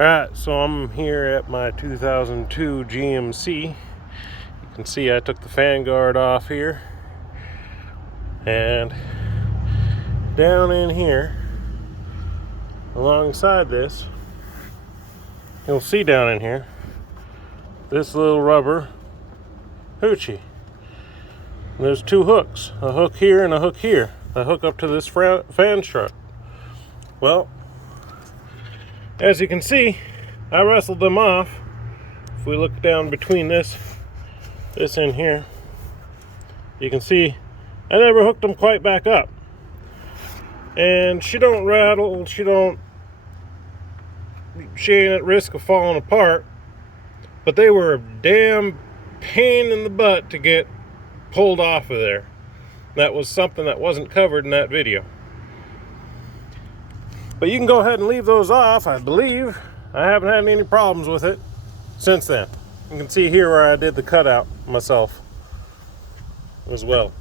Alright, so I'm here at my 2002 GMC. You can see I took the fan guard off here. And down in here, alongside this, you'll see down in here, this little rubber hoochie. There's two hooks, a hook here and a hook here. A hook up to this fan strut. Well, as you can see, I wrestled them off. If we look down between this in here, you can see I never hooked them quite back up. And she don't rattle, she ain't at risk of falling apart, but they were a damn pain in the butt to get pulled off of there. That was something that wasn't covered in that video. But you can go ahead and leave those off, I believe. I haven't had any problems with it since then. You can see here where I did the cutout myself as well.